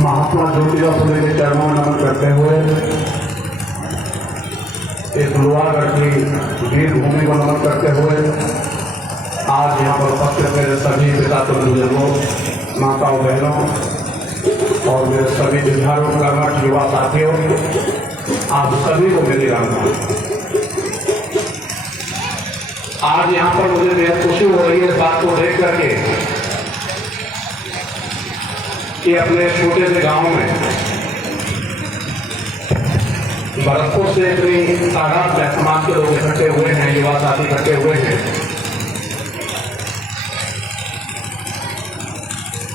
महात्मा ज्योतिराव फुले के चरणों में नमन करते हुए इस लोहागढ़ की वीर भूमि को नमन करते हुए आज यहाँ पर उपस्थित मेरे सभी पिता बुजुर्गों, माताओं, बहनों और मेरे सभी विद्यार्थी कर्मठ युवा साथियों, आप सभी को मेरी राम। आज यहाँ पर मुझे बेहद खुशी हो रही है इस बात को देख करके कि अपने छोटे से गांव में भरतपुर से इतनी तादाद में समाज के लोग इकट्ठे हुए हैं, युवा साथी इकट्ठे हुए हैं।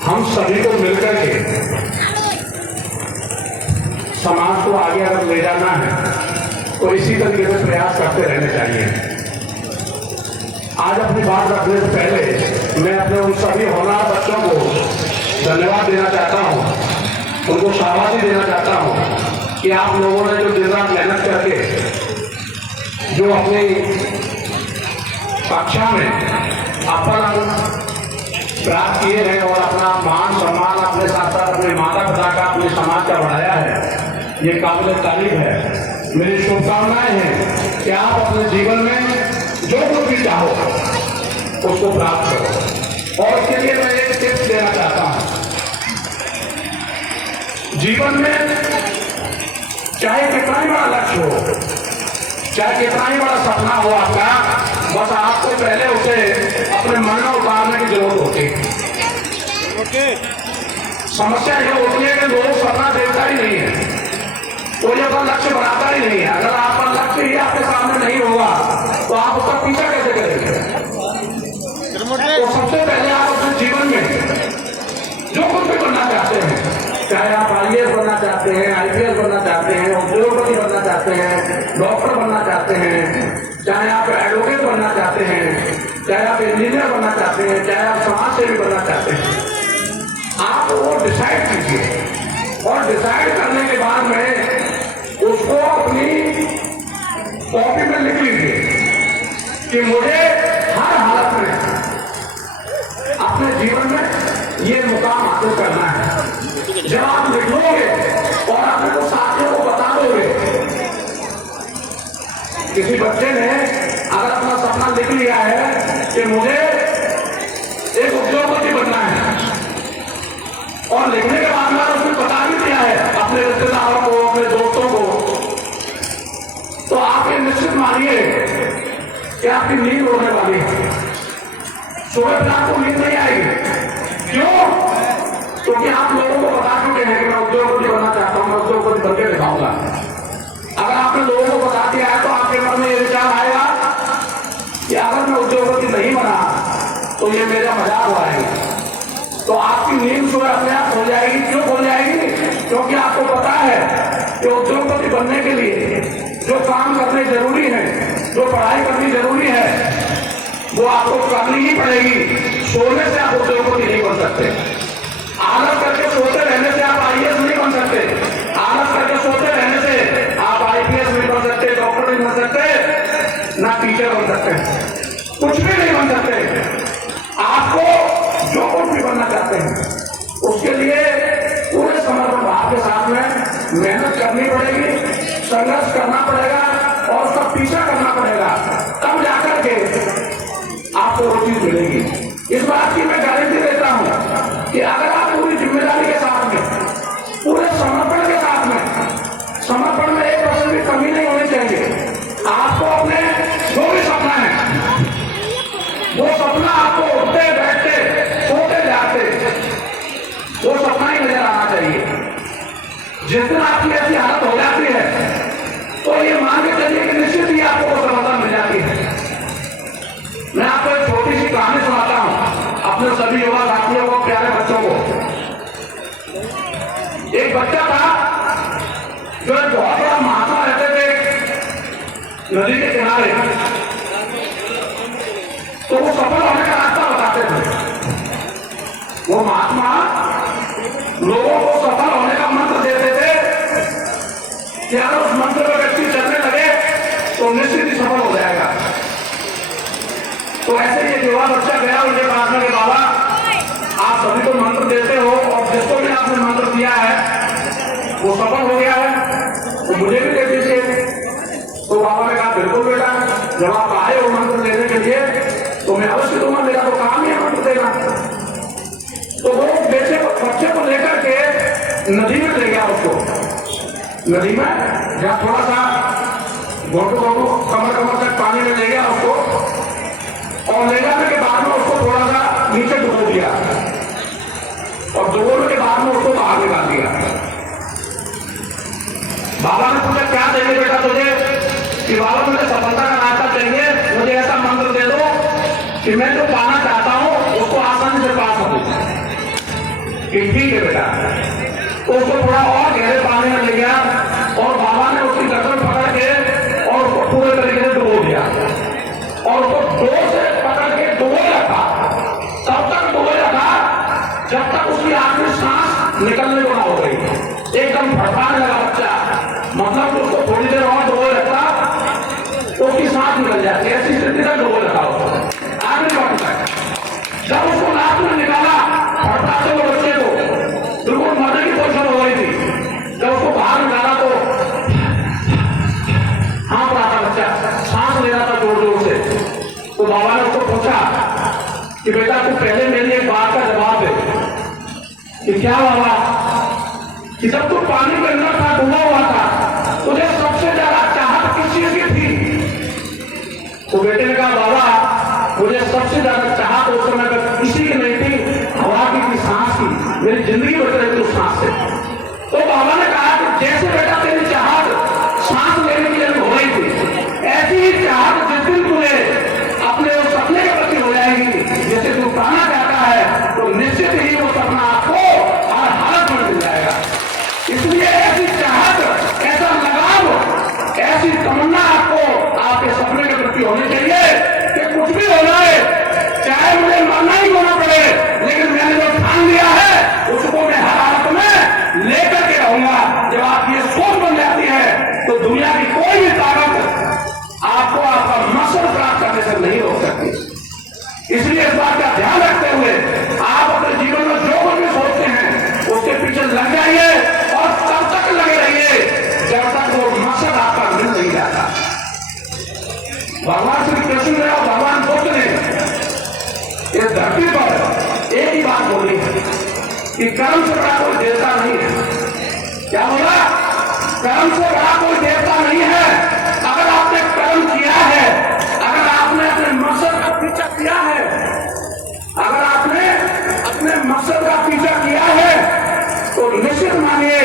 हम सभी को मिलकर के समाज को आगे अगर ले जाना है तो इसी तरीके से प्रयास करते रहने चाहिए। आज अपनी बात रखने से पहले मैं अपने उन सभी होनहार बच्चों को धन्यवाद देना चाहता हूं, उनको शाबाशी देना चाहता हूं कि आप लोगों ने जो दिन रात मेहनत करके जो अपनी कक्षा में अपन प्राप्त किए हैं और अपना मान सम्मान अपने साथ साथ अपने माता पिता का, अपने समाज का बढ़ाया है, ये काबिल तारीफ है। मेरी शुभकामनाएं हैं कि आप अपने जीवन में जो कुछ भी चाहो उसको प्राप्त करो। और इसके लिए मैं एक टिप्स देना चाहता हूं, जीवन में चाहे कितना ही बड़ा लक्ष्य हो, चाहे कितना ही बड़ा सपना हो आपका, बस आपको पहले उसे अपने मन में उतारने की जरूरत होती है। समस्या यह होती है कि लोग सपना देखता ही नहीं है, कोई अपना लक्ष्य बनाता ही नहीं है। अगर आपका लक्ष्य ही आपके सामने नहीं होगा तो आप उसका पीछा कैसे करेंगे? तो सबसे पहले आप अपने जीवन में जो कुछ भी बनना चाहते हैं, चाहे आप IAS बनना चाहते हैं, IPS बनना चाहते हैं, उद्योगपति बनना चाहते हैं, डॉक्टर बनना चाहते हैं, चाहे आप एडवोकेट बनना चाहते हैं, चाहे आप इंजीनियर बनना चाहते हैं, चाहे आप समाज सेवी बनना चाहते हैं, आप वो डिसाइड कीजिए और डिसाइड करने के बाद में उसको अपनी कॉपी में लिख लीजिए कि मुझे हर हालत में अपने जीवन में ये मुकाम हासिल करना है। जब आप लिख लोगे और अपने को साथियों को बता दोगे, किसी बच्चे ने अगर अपना सपना लिख लिया है कि मुझे एक उद्योगपति बनना है और लिखने के बाद में उसने बता भी दिया है अपने रिश्तेदारों को, अपने दोस्तों को, तो आप ये निश्चित मानिए कि आपकी नींद होने वाली है। सुबह फिर आपको नींद नहीं आएगी। क्यों? क्योंकि आप लोगों को बता चुके हैं कि मैं उद्योगपति बनना चाहता हूं, मैं उद्योगपति बनके दिखाऊंगा। अगर आपने लोगों को बता दिया है तो आपके मन में ये विचार आएगा कि अगर मैं उद्योगपति नहीं बना तो ये मेरा मजाक उड़ाएगा। तो आपकी नींद सुबह अपने आप हो जाएगी। क्यों हो जाएगी? क्योंकि आपको पता है कि उद्योगपति बनने के लिए जो काम करने जरूरी है, जो पढ़ाई करनी जरूरी है, वो आपको करनी ही पड़ेगी। सोने से आप उद्योगपति नहीं बन सकते, आलस करके सोते रहने से आप IAS नहीं बन सकते, आलस करके सोते रहने से आप IPS नहीं बन सकते, डॉक्टर नहीं बन सकते, ना टीचर बन सकते, कुछ भी नहीं बन सकते। आपको जो कुछ भी बनना चाहते हैं उसके लिए पूरे समर्पण भाव के साथ में मेहनत करनी पड़ेगी, संघर्ष करना पड़ेगा और उसका पीछा करना पड़ेगा, तब जाकर के आपको वो चीज मिलेगी। इस बात की मैं गारंटी देता हूं कि अगर आप पूरी जिम्मेदारी के साथ में, पूरे समर्पण के साथ में, समर्पण में 1% भी कमी नहीं होनी चाहिए। आपको अपने जो भी सपना है वो सपना आपको उठते बैठते सोते जाते वो सपना ही नजर आना चाहिए। जिस दिन आपकी ऐसी हालत हो जाती है तो ये मान के चलिए कि निश्चित ही आपको वो सफलता मिल जाती है। मैं आपको एक छोटी सी कहानी सुनाता हूं अपने सभी युवा साथियों को, प्यारे बच्चों को। एक बच्चा था जो एक बहुत बड़ा महात्मा रहते थे नदी के किनारे, तो वो सफल होने का रास्ता बताते थे। वो महात्मा लोगों को सफल होने का मंत्र देते थे कि अगर उस मंत्र पर व्यक्ति चलने लगे तो निश्चित ही सफल हो जाएगा। तो ऐसे ये युवा बच्चा गया, उनके पास में बाबा आप सभी को देते हो और जिसको भी आपने मंत्र दिया है वो सफल हो गया है तो मुझे भी दे दीजिए। तो बाबा ने कहा बिल्कुल बेटा, जब आप आए हो मंत्र देने के लिए तो मैं अवश्य दूंगा, मेरा तो काम ही है मंत्र देना। तो वो बच्चे को लेकर के नदी में ले गया उसको, नदी में जहाँ थोड़ा सा घोटू कमर तक पानी में ले गया उसको, और ले जाने के बाद में उसको थोड़ा सा नीचे डुबो दिया और डुबोने के बाद में उसको बाहर निकाल दिया। बाबा ने पूछा क्या चाहिए बेटा तुझे? कि बाबा मुझे सफलता का रास्ता चाहिए, मुझे ऐसा मंत्र दे दो कि मैं जो पाना चाहता हूं उसको आसानी से पा सकूं। कि ठीक है बेटा। तो उसको थोड़ा और गहरे पानी में ले गया और बाबा ने उसकी गर्दन पकड़ के और उसको पूरे तरीके से डुबो दिया और उसको जोर से पकड़ के डुबो रखा। तब तक डुबो रखा जब तक उसकी आंख में सांस निकलने को ना हो गई। एकदम फड़फड़ाने लगा बच्चा, मतलब उसको थोड़ी देर और डुबो रखा तो उसकी सांस निकल जाती, ऐसी स्थिति तक डुबो रखा उसको आगे बढ़ता है। जब उसको नाक में निकाला फड़फड़ाते हुए बच्चे को, बिल्कुल मरने की पोजीशन हो गई थी। जब उसको बाहर निकाला तो हाँफ रहा था बच्चा, सांस ले रहा था जोर जोर से। तो बाबा ने उसको पूछा कि बेटा तू पहले मेरी एक बात का जवाब दे। कि क्या बाबा? कि जब तू पानी में अंदर था, डूबा हुआ था, तुझे सबसे ज्यादा चाहत किस चीज की थी? तो बेटे ने कहा बाबा मुझे सबसे ज्यादा चाहत उस समय पर किसी की नहीं थी, हवा की सांस की, मेरी जिंदगी बच रही थी उस सांस से। तो बाबा ने कहा कि जैसे बेटा तेरी चाहत सांस लेने के लिए हो रही थी, ऐसी ही चाहत जिस दिन तुझे अपने उस सपने के प्रति हो जाएगी, जैसे तू पाना चाहता है, तो निश्चित ही वो सपना आपको हर हालत में मिल जाएगा। इसलिए ऐसी चाहत, ऐसा लगाव, ऐसी तमन्ना आपको आपके सपने के प्रति होनी चाहिए कि कुछ भी हो जाए, चाहे मुझे मरना ही होना पड़े, लेकिन मैंने जो ठान लिया है उसको मैं हर हालत में लेकर के रहूंगा। जब आप ये सोच बन जाती है तो दुनिया की कोई भी ताकत आपको आपका मकसद प्राप्त करने से नहीं रोक सकती। इसलिए इस बात का ध्यान रखते हुए आप अपने जीवन में जो कुछ भी सोचते हैं उसके पीछे लग जाइए और तब तक लगे रहिए जब तक वो मकसद आपका मिल नहीं जाता। भगवान श्री कृष्ण ने और भगवान बुद्ध ने इस धरती पर एक ही बात बोली है कि कर्म से बड़ा कोई देवता नहीं है। क्या बोला? कर्म से बड़ा कोई देवता नहीं है। अगर आपने कर्म किया है, अगर आपने अपने मकसद का पीछा किया है, अगर आपने अपने मकसद का पीछा किया है तो निश्चित मानिए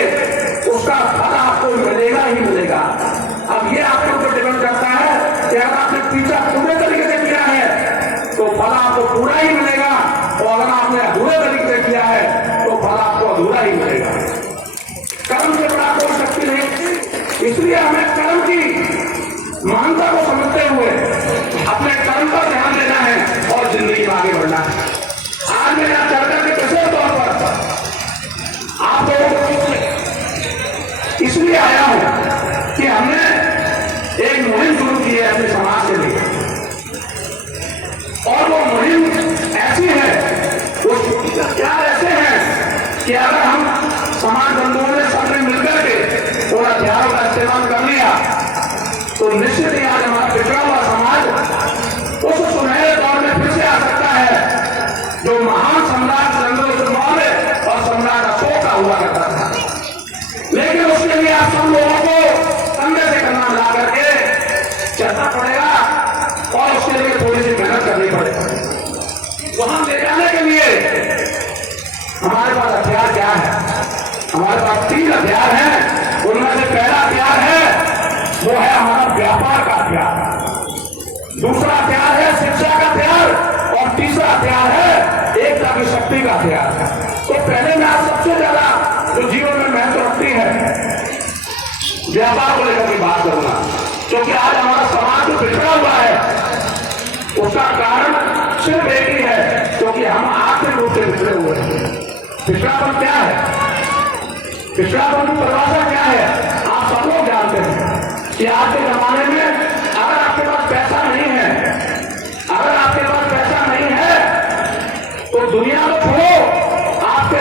उसका फल आपको मिलेगा ही मिलेगा। अब ये आपके ऊपर डिपेंड करता है कि अगर आपने पीछा पूरे तरीके से किया है तो फल आपको पूरा ही मिलेगा, और अगर आपने अधूरे तरीके से किया है तो फल आपको अधूरा ही मिलेगा। कर्म से बड़ा कोई शक्ति नहीं। इसलिए हमें कर्म की महानता को समझते हुए अपने कर्म पर ध्यान देना है और जिंदगी में आगे बढ़ना है। आज मैं यहाँ चर्चा के कैसे तौर पर आप लोगों को इसलिए आया हूं कि हमने एक मुहिम शुरू की है अपने समाज के लिए, और वो मुहिम ऐसी है, वो क्या ऐसे हैं कि अगर हम समाज बंधुओं ने सबने मिलकर के थोड़ा हथियारों का इस्तेमाल कर लिया तो निश्चित ही आज हमारा पिछड़ा हुआ समाज उस सुनहरे दौर में फिर से आ सकता है जो महान सम्राट चंद्रगुप्त मौर्य और सम्राट अशोक का हुआ करता था। लेकिन उसके लिए आप सब लोगों को कंधे से कंधा मिला करके चलना पड़ेगा और उसके लिए थोड़ी सी मेहनत करनी पड़ेगी। वहां ले जाने के लिए हमारे पास हथियार क्या है? हमारे पास 3 हथियार हैं। उनमें से पहला हथियार है वो है हमारा व्यापार का हथियार, दूसरा हथियार है शिक्षा का हथियार, और तीसरा हथियार है एकता की शक्ति का हथियार। तो पहले मैं आज सबसे ज्यादा जो जीवन में महत्व रखती है व्यापार को लेकर के बात करूंगा, क्योंकि आज हमारा समाज जो बिछड़ा हुआ है उसका कारण सिर्फ एक ही है, क्योंकि हम आर्थिक रूप से बिछड़े हुए हैं। पिछड़ापन क्या है? पिछड़ापन की परिभाषा क्या है? आप सब लोग जानते हैं कि आज के जमाने में अगर आपके पास पैसा नहीं है, अगर आपके पास पैसा नहीं है तो दुनिया को छोड़ो, आपके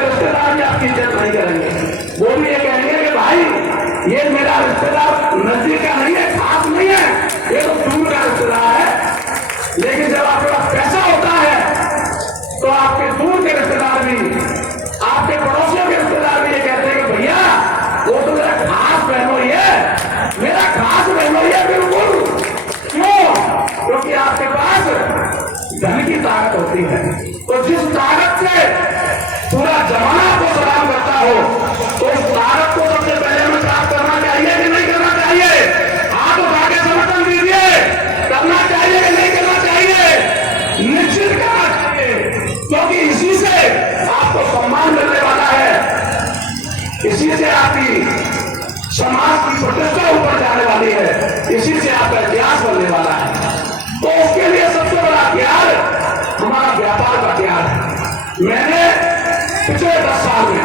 पिछले 10 साल में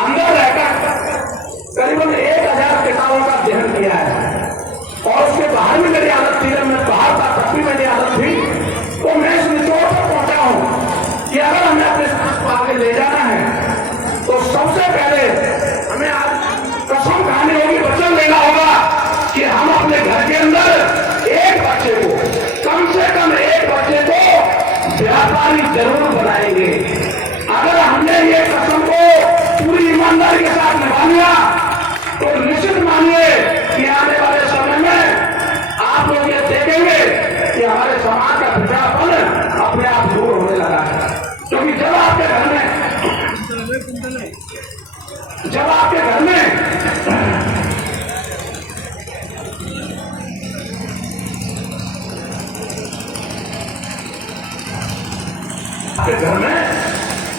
अंदर रहकर करीबन 1000 किताबों का अध्ययन किया है। और उसके बाहर भी मेरी आदत थी, जब मैं बाहर था तब भी मेरी आदत थी। तो मैं इस निचोड़ पर पहुंचा हूं कि अगर हमें अपने समाज को आगे ले जाना है तो सबसे पहले हमें आज कसम खानी होगी, वचन लेना होगा कि हम अपने घर के अंदर एक बच्चे को, कम से कम एक बच्चे को व्यापारी जरूर बनाएंगे। अगर हमने ये कसम को पूरी ईमानदारी के साथ निभा लिया तो निश्चित मानिए कि आने वाले समय में आप लोग ये देखेंगे कि हमारे समाज का पिछड़ापन अपने आप दूर होने लगा है। क्योंकि जब आपके घर में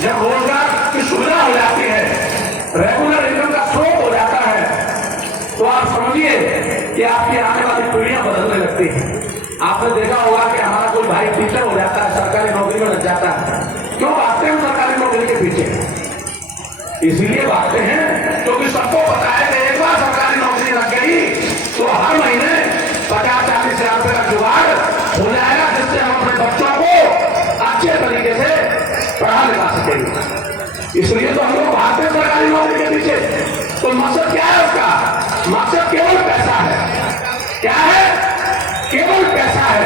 जब रोजगार की सुविधा हो जाती है, रेगुलर इनकम का स्रोत हो जाता है, तो आप समझिए कि आपकी आने वाली पीढ़ियां बदलने लगती हैं। आपने देखा होगा कि हमारा कोई भाई टीचर हो जाता है, सरकारी नौकरी में लग जाता है। क्यों भागते हैं सरकारी नौकरी के पीछे? इसीलिए भागते हैं क्योंकि सबको पता है कि एक बार सरकारी नौकरी लग गई तो हर महीने 50-40 हजार रुपए का जुगाड़ हो जाएगा, जिससे हम अपने बच्चों को अच्छे तरीके से पढ़ा लिखा सकेंगे। इसलिए तो हम लोग भागते हैं सरकारी नौकरी के पीछे। तो मकसद क्या है उसका? मकसद केवल पैसा है। क्या है? केवल पैसा है।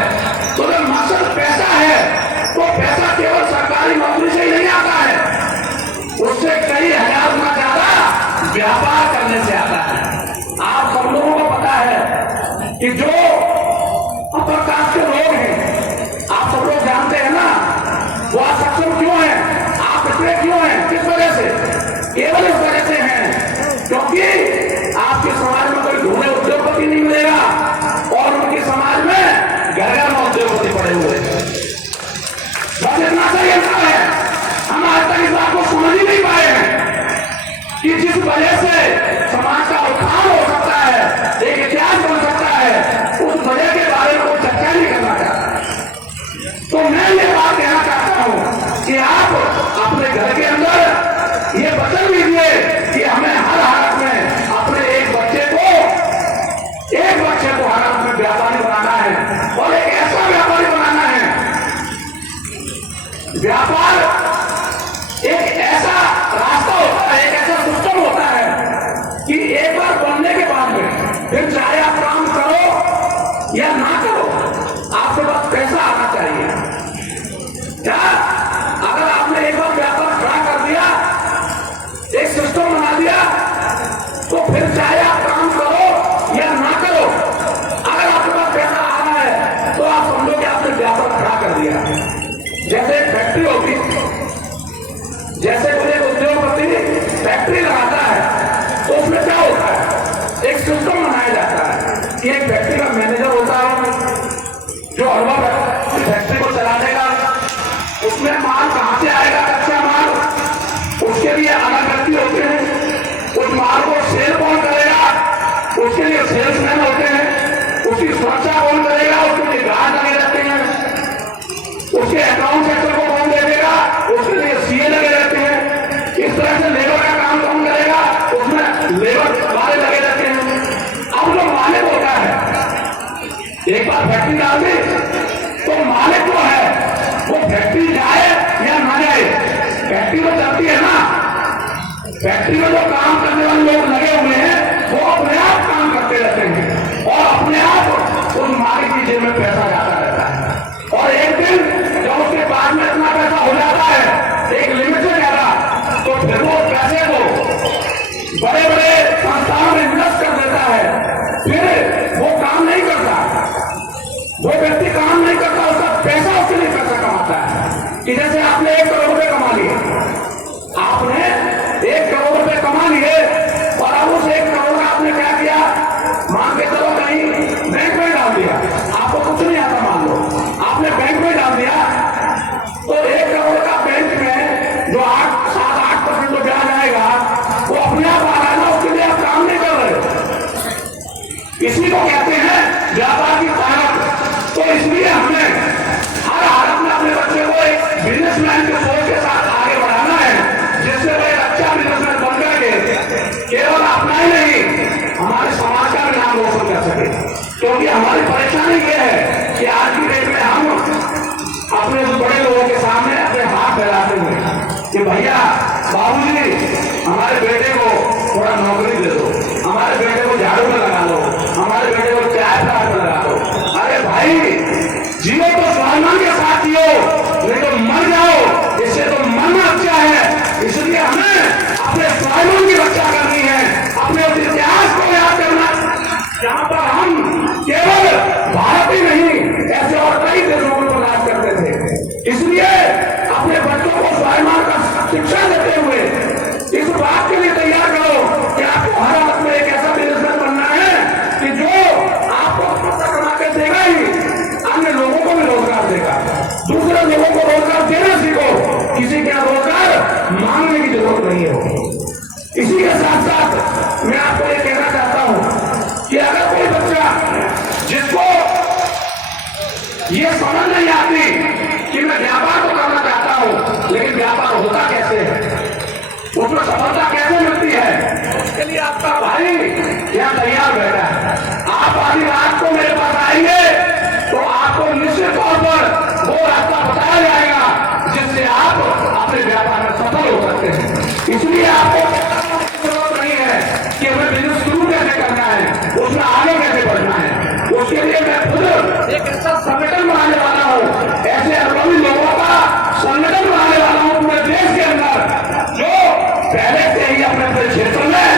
तो जब मकसद पैसा है तो पैसा केवल सरकारी नौकरी से ही नहीं आता है, उससे कई हजार गुना ज्यादा व्यापार करने से आता है। आप सब लोगों को पता है कि जो अपर कास्ट के लोग हैं, आप सब लोग जानते हैं ना, वो असक्षम क्यों है, आप पिछड़े क्यों हैं, किस वजह से? केवल इस वजह से हैं क्योंकि आपके समाज में कोई ढूंढे उद्योगपति नहीं मिलेगा और उनके समाज में घर-घर में उद्योगपति पड़े हुए हैं। बस इतना सही अंतर है। हम आज तक इस बात को समझ ही नहीं पाए हैं कि जिस वजह से समाज का उत्थान हो सकता है, एक इतिहास बन सकता है, उस वजह के बारे में कोई चर्चा नहीं करना चाहता। तो मैं ये बात कहना चाहता हूं कि आप अपने घर के अंदर ये वचन लीजिए कि हमें हर हालत में अपने एक बच्चे को हर हालत में व्यापारी बनाना है और एक ऐसा व्यापारी बनाना है। व्यापार एक ऐसा रास्ता होता है, एक ऐसा सिस्टम होता है कि एक बार बनने के बाद में फिर चाहे आप काम करो या ना करो, आपके पास पैसा आना चाहिए। क्या? अगर आपने एक बार व्यापार खड़ा कर दिया, एक सिस्टम बना दिया, तो फिर चाहे आप काम करो या ना करो, अगर आपके पास पैसा आ रहा है तो आप समझो कि आपने व्यापार खड़ा कर दिया। जैसे एक फैक्ट्री होगी, जैसे कोई एक उद्योगपति फैक्ट्री लगाता है तो उसमें क्या होता है? एक सिस्टम बनाया जाता है कि एक फैक्ट्री का मैनेजर होता है जो हर वक्त फैक्ट्री को चला देगा। उसमें माल कहां से आएगा, कच्चा माल, उसके लिए अलग व्यक्ति होते हैं। उस माल को सेल कौन करेगा, उसके लिए सेल्समैन होते हैं। उसकी सुरक्षा कौन करेगा, उसके लिए गार्ड लगे रहते हैं। उसके अकाउंट सेक्टर को कौन देगा, उसके लिए सीए लगे रहते हैं। इस तरह से लेबर का काम कौन करेगा, उसमें लेबर वाले लगे रहते हैं। अब जो मालिक होता है, एक बार फैक्ट्री डाल दी तो मालिक जो है वो फैक्ट्री जाए या ना जाए, फैक्ट्री तो चलती है ना। फैक्ट्री में जो काम करने वाले लोग लगे हुए हैं वो अपने आप काम करते रहते हैं और अपने आप उस मालिक की जेब में पैसा जाता रहता है। और एक दिन जब उसके बाद में इतना पैसा हो जाता है एक लिमिट से ज्यादा, तो फिर वो पैसे को बड़े बड़े संस्थानों में इन्वेस्ट कर देता है। फिर वो काम नहीं करता, वो व्यक्ति काम नहीं करता, उसका पैसा उसके लिए पैसा कमाता है। कि जैसे आपने 1 करोड़ रुपए कमा लिए, आपने 1 करोड़ रुपए कमा लिए और अब उस 1 करोड़ का आपने क्या किया, मान के चलो कहीं बैंक में डाल दिया, आपको कुछ नहीं कि भैया बाबूजी हमारे बेटे को थोड़ा नौकरी दे दो, हमारे बेटे को झाड़ू में लगा लो, हमारे बेटे को चाय में लगा दो। अरे भाई जियो तो स्वाभिमान के साथ जियो, नहीं तो मर जाओ, इससे तो मरना अच्छा है। इसलिए हमें अपने स्वाभिमान की रक्षा करनी है, अपने इतिहास को याद करना, जहां पर हम केवल भारत ही नहीं ऐसे और कई देशों को राज करते थे। इसलिए अपने बच्चों को स्वाभिमान का शिक्षा देते हुए इस बात के लिए तैयार करो कि आपको हर हालत में एक ऐसा बिजनेसमैन बनना है कि जो आपको पैसा कमा के देगा ही, अन्य लोगों को भी रोजगार देगा। दूसरे लोगों को रोजगार देना सीखो, किसी के रोजगार मांगने की जरूरत नहीं हो। इसी के साथ साथ मैं आपको ये कहना चाहता हूं कि अगर कोई बच्चा जिसको ये समझ नहीं आती कि मैं व्यापार तो करना चाहता हूं लेकिन व्यापार होता कैसे है, उसमें सफलता कैसे मिलती है, उसके लिए आपका भाई यहाँ तैयार बैठा है। आप आधी रात को मेरे पास आएंगे तो आपको निश्चित तौर पर वो रास्ता बताया जाएगा जिससे आप अपने व्यापार में सफल हो सकते हैं। इसलिए आपको जरूरत नहीं है कि हमें बिजनेस शुरू कैसे करना है, उसमें आगे कैसे बढ़ना है। उसके लिए मैं खुद एक ऐसा संगठन बनाने वाला हूँ, ऐसे अनुभवी लोगों का संगठन बनाने वाला हूँ पूरे देश के अंदर, जो पहले से ही अपने अपने क्षेत्र में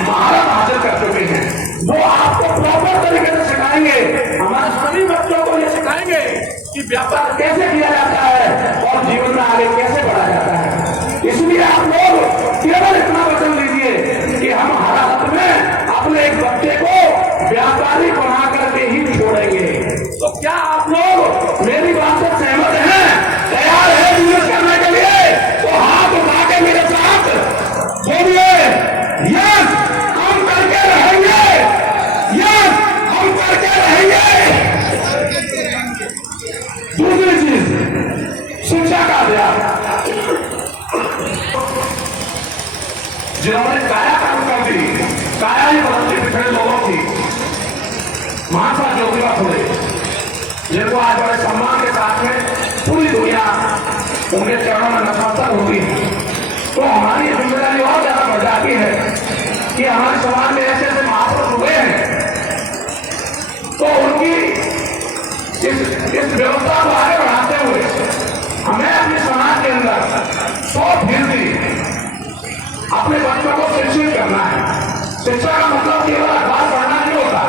महारत हासिल कर चुके हैं। वो आपको प्रॉपर तरीके से सिखाएंगे, हमारे सभी बच्चों को ये सिखाएंगे कि व्यापार कैसे किया जाता है और जीवन में आगे कैसे बढ़ा जाता है। इसलिए आप लोग केवल इतना वचन लीजिए कि हम हर हालत में अपने एक बच्चे को व्यापारी बना करके ही छोड़ेंगे। तो क्या आप लोग मेरी बात से सहमत हैं, तैयार है बिजनेस करने के लिए? तो हाथ उठा के मेरे साथ बोलिए यस हम करके रहेंगे, यस हम करके रहेंगे। दूसरी चीज शिक्षा का अध्याय, जिन्होंने काया काम कर दी, काया ही बदलती पिछड़े लोगों की, महात्मा ज्योतिबा फुले, जिनको आज बड़े सम्मान के साथ में पूरी दुनिया उनके चरणों में नतमस्तक होती है। तो हमारी जिम्मेदारी और ज्यादा बढ़ जाती है कि हमारे समाज में ऐसे ऐसे महापुरुष हुए हैं, तो उनकी इस व्यवस्था को आगे बढ़ाते हुए हमें अपने समाज के अंदर 100% अपने बच्चों को शिक्षित करना है। शिक्षा का मतलब केवल अखबार पढ़ना नहीं होता,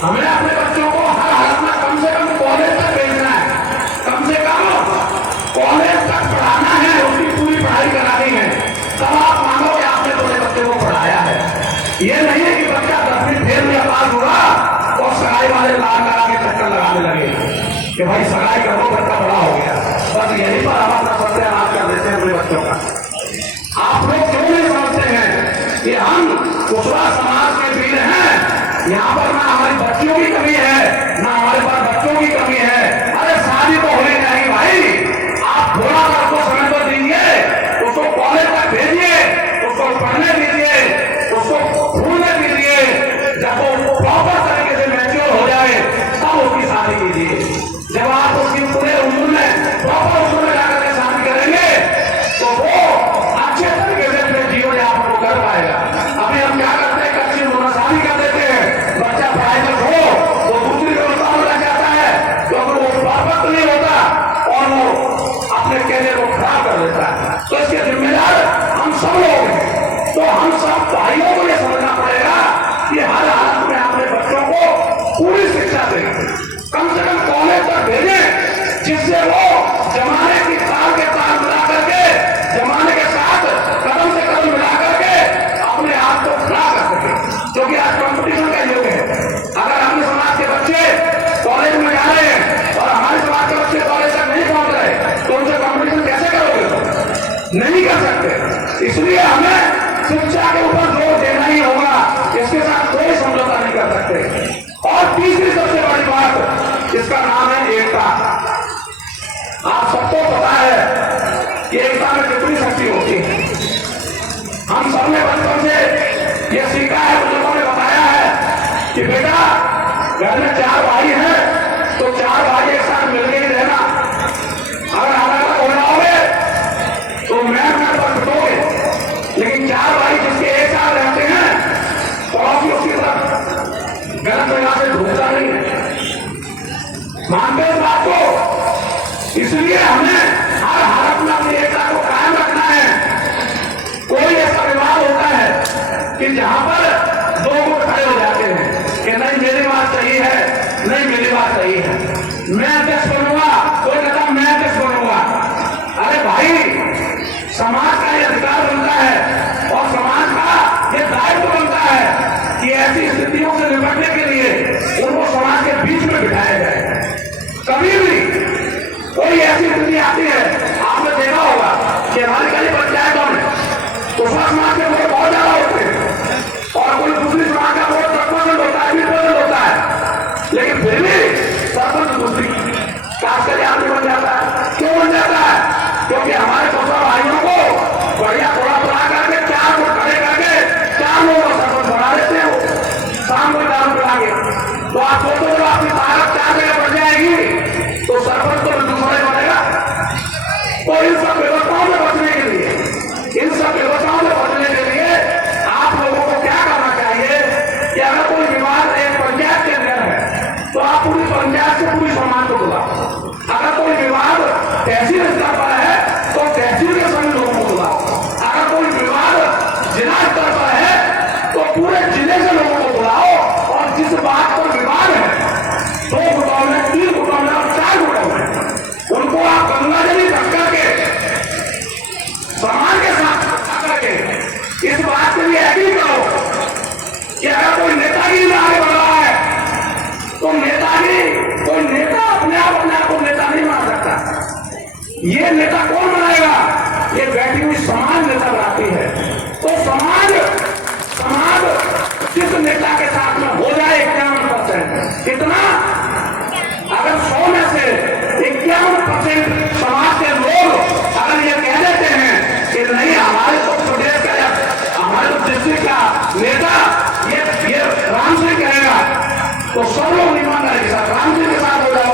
हमें अपने बच्चों को हर हालत में कम से कम कॉलेज तक भेजना है, कम से कम कॉलेज तक पढ़ाना है, उसकी पूरी पढ़ाई करानी है। तब आप मानो कि आपने अपने बच्चे को पढ़ाया है। ये नहीं है कि बच्चा 10वीं फेल या पास हुआ और सगाई वाले ला करा के चक्कर लगाने लगे कि भाई सगाई करो बच्चा बड़ा हो गया, बस यही पर हमारा सत्यानाश कर देते हैं अपने बच्चों का। आप लोग क्यों नहीं समझते हैं कि हम कुशवा समाज के वीर हैं? यहाँ पर ना हमारी बच्चियों की कमी है, ना हमारे पास बच्चों की कमी है। अरे शादी तो होनी नहीं भाई, आप थोड़ा सा उसको समय पर दीजिए, उसको कॉलेज तक भेजिए, उसको पढ़ने दीजिए, उसको घूमने दीजिए। जब वो प्रॉपर तरीके से मैच्योर हो जाए तब उसकी शादी कीजिए। जब आप उसकी पूरे उम्र में प्रॉपर उम्र में जाकर के शादी करेंगे तो वो अच्छे तरीके से अपने जीवन यापन को कर पाएगा। अभी हम क्या करते हैं, कच्ची उम्र शादी कर देते हैं, बच्चा प्राइवेट हो वो दूसरी व्यवस्था में लग जाता है क्योंकि वो परफेक्ट नहीं होता और वो अपने कैरियर को खराब कर देता है। तो इसके जिम्मेदार हम सब लोग हैं। तो हम सब भाइयों को यह समझना पड़ेगा कि हर हालत में अपने बच्चों को पूरी शिक्षा दें, कम से कम कॉलेज तक भेजें, जिससे वो जमाने की ताल के ताल मिला करके, जमाने के साथ कदम से कदम मिला करके अपने आप को खड़ा कर सके। क्योंकि आज कंपटीशन का युग है। अगर हम समाज के बच्चे कॉलेज में जा रहे हैं और हमारे समाज के बच्चे कॉलेज तक नहीं पहुंच रहे तो उनसे कंपटीशन कैसे करोगे? नहीं कर सकते। इसलिए हमें शिक्षा के ऊपर जोर देना ही होगा, इसके साथ कोई समझौता नहीं कर सकते। और तीसरी सबसे बड़ी बात, इसका नाम है एकता। आप सबको पता है कि एकता में कितनी शक्ति होती है। हम सबने बचपन से ये सीखा है, बुजुर्गों ने बताया है कि बेटा घर में 4 भाई हैं तो 4 भाई एक साथ मिलकर ही रहना। अगर अलग अलग हो जाओगे मानते हैं इस बात को? इसलिए हमें हर हालत में अपनी एकता को कायम रखना है। कोई ऐसा विवाद होता है कि जहां पर दो गुट खड़े हो जाते हैं कि नहीं मेरी बात सही है, नहीं मेरी बात सही है, मैं अध्यक्ष बनूंगा, कोई कहता मैं अध्यक्ष बनूंगा। अरे भाई, समाज का ये अधिकार बनता है और समाज का ये दायित्व बनता है कि ऐसी स्थितियों से निपटने के लिए उनको समाज के बीच में बिठाया जाए। कभी भी कोई ऐसी स्थिति आती है, आपने देखा होगा कि हमारी गली पंचायतों में दूसरा समाज के वोट बहुत ज्यादा होते हैं और कोई दूसरी समाज का वोट 10% होता है, 20% होता है, लेकिन फिर भी सरपंच दूसरी कास्ट का आदमी बन जाता है। क्यों बन जाता है? क्योंकि हमारे दूसरा भाइयों को बढ़िया थोड़ा थोड़ा करके 4 वोट खड़े करके 4 लोगों को सरपंच बना देते हो शाम को दारू पिला के। तो आप सोचो जब आपकी ताकत 4 जगह बढ़ जाएगी तो सरपंच तो दूसरा बनेगा। तो इन सब व्यवस्थाओं में बचने के लिए, इन सब व्यवस्थाओं में बचने के लिए आप लोगों को क्या करना चाहिए कि अगर कोई विवाद एक पंचायत के अंदर है तो आप पूरी पंचायत से पूरी समाज को बुलाओ। अगर कोई विवाद तहसील स्तर पर है तो तहसील के सभी लोगों को बुलाओ। अगर कोई विवाद जिला स्तर पर है तो पूरे जिले के लोगों को बुलाओ और जिस बात पर विवाद है 2 गुटों में, 3 गुटों में और 4 गुटों में उनको आप गंगा जली टक्कर के समाज के साथ करके इस बात के लिए एग्री करो कि अगर कोई नेतागिरी में आगे बढ़ रहा है तो नेतागिरी, कोई नेता अपने आप को नेता नहीं बना सकता। ये नेता कौन बनाएगा? ये बैठी हुई समाज नेता बनाती है। तो समाज जिस नेता के साथ में हो जाए 51%, कितना? अगर 100 में से 51% समाज के लोग अगर ये कह देते हैं कि नहीं हमारे तो प्रदेश का, हमारे तो डिस्ट्रिक्ट का नेता ये राम सिंह कहेगा, तो सब लोग ईमानदारी के साथ राम सिंह के साथ हो जाओ।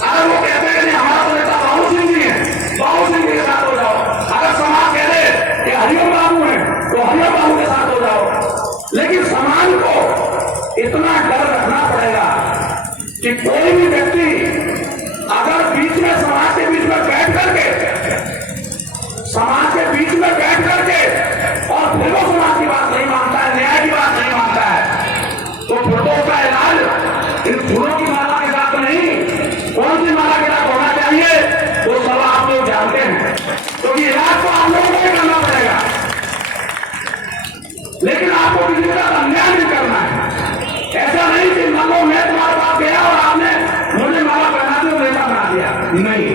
अगर वो कहते हैं कि हमारा तो नेता बाबू सिंह जी है, बाबू सिंह के साथ हो जाओ। अगर समाज कह दे कि हरिओम बाबू है तो हरिओम बाबू के साथ हो जाओ। लेकिन समाज को इतना डर रखना पड़ेगा कि कोई भी व्यक्ति अगर बीच में समाज के बीच में बैठ करके और फिर वो समाज की बात नहीं मानता है, न्याय की बात नहीं मानता है, तो फिर तो उसका इलाज इन फूलों की माला के साथ नहीं, कौन सी माला के साथ होना चाहिए वो सब आप लोग जानते हैं। तो ये इलाज तो आप लोगों को ही करना पड़ेगा, लेकिन आपको किसी का अन्याय नहीं करना है। ऐसा नहीं कि मान लो मैं तुम्हारे पास गया और आपने मुझे माला पहना दी और नेता बना दिया। नहीं,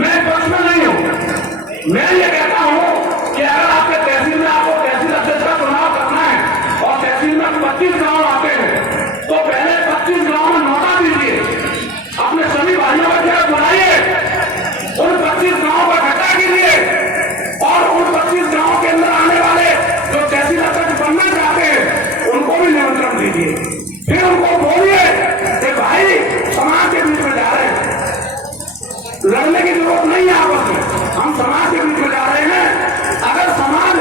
मैं पक्ष में नहीं हूं। मैं ये कहता हूं कि अगर आपके तहसील में आपको तहसील अध्यक्ष का चुनाव करना है और तहसील में 25 गांव आते हैं तो पहले 25 गांव में नौटा दीजिए, अपने सभी भाइयों का जगह बुलाइए, उन 25 गांव का इकट्ठा कीजिए और उन 25 गांव के अंदर आने वाले जो तहसील अध्यक्ष बनना चाहते हैं उनको भी निमंत्रण दीजिए। फिर उनको बोलिए कि भाई समाज के बीच में जा रहे हैं, लड़ने की जरूरत नहीं है आपस में, हम समाज के बीच में जा रहे हैं। अगर समाज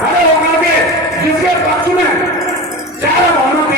खड़े होकर के जिसके पक्ष में चाहे बहुमत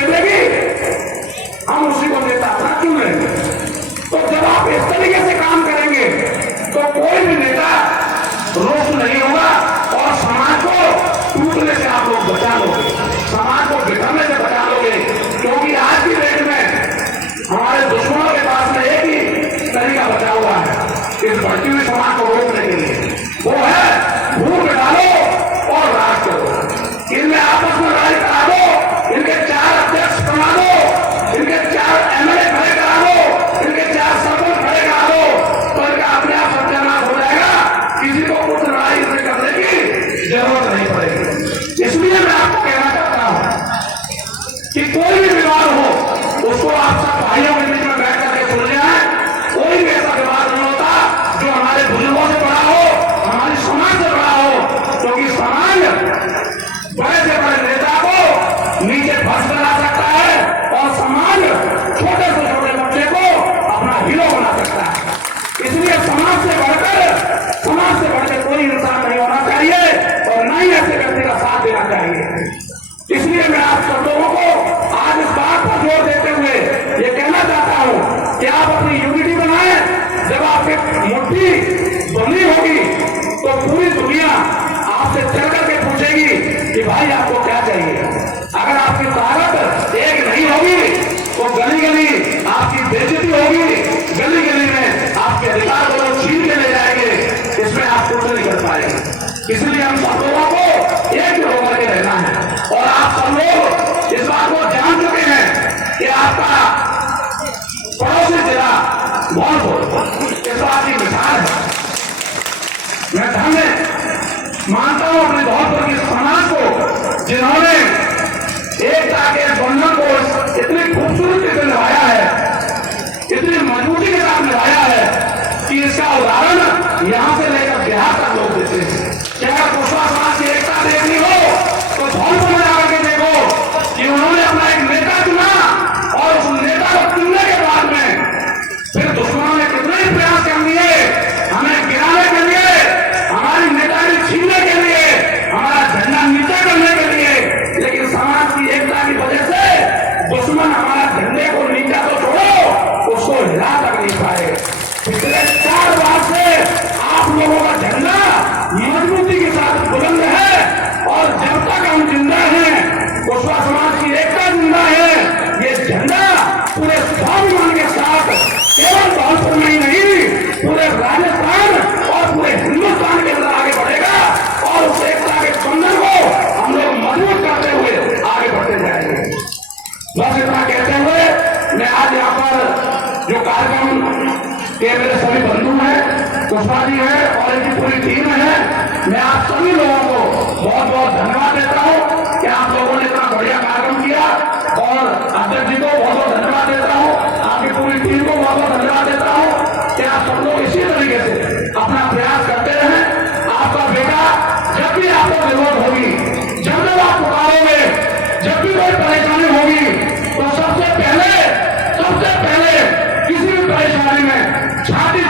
भाई आपको क्या चाहिए। अगर आपकी ताकत एक नहीं होगी तो गली गली आपकी बेइज्जती होगी, गली गली में आपके अधिकार को लोग छीन के ले जाएंगे, इसमें आप कुछ नहीं कर पाएंगे। इसलिए हम सब लोगों को एक होकर के रहना है। और आप सब लोग इस बात को जान चुके हैं कि आपका पड़ोसी जिला धौलपुर इस बात की मिसाल है। मैं धन्य मानता हूं अपने धौलपुर की समाज को, जिन्होंने एकता के बंधन को इतनी खूबसूरती से निभाया है, इतनी मजबूती के साथ निभाया है कि इसका उदाहरण यहां से लेकर बिहार तक लोग देते हैं। क्या कुशवाहा समाज की एकता देखनी हो तो धौलपुर में आकर के देखो कि उन्होंने अपना एक नेता चुना और उस नेता को चुनने के बाद में फिर दुश्मनों ने कितने ही प्रयास कर लिए हमें गिराने के लिए, हमारी नेतागिरी छीनने के लिए, हमारा झंडा नीचे करने के लिए, लेकिन समाज की एकता की वजह से दुश्मन हमारा झंडे को नीचा तो छोड़ो उसको हिला तक नहीं पाए। पिछले 4 बार से आप लोगों का झंडा मजबूती के साथ बुलंद है और जब तक हम जिंदा हैं, कुशवाहा समाज की एकता जिंदा है, ये झंडा पूरे स्वाभिमान के साथ केवल धौलपुर में ही नहीं पूरे राजस्थान और पूरे हिंदुस्तान के अंदर आगे बढ़ेगा और उस एकता के बंधन को हम लोग मजबूत करते हुए आगे बढ़ते जाएंगे। बस इतना कहते हुए मैं आज यहाँ पर जो कार्यक्रम के मेरे सभी बंधु हैं, कुशवाहा जी है और इनकी पूरी टीम है, मैं आप सभी लोगों को बहुत बहुत धन्यवाद देता हूँ कि आप लोगों ने इतना बढ़िया कार्यक्रम किया और अध्यक्ष जी को बहुत बहुत धन्यवाद देता हूँ, आपकी पूरी टीम को बहुत बहुत धन्यवाद देता हूँ कि आप सब लोग इसी तरीके से अपना प्रयास करते रहें। आपका बेटा जब भी आपको जरूरत होगी, जब भी आप पुकारोगे, जब भी कोई परेशानी होगी तो सबसे पहले किसी भी परेशानी में छाती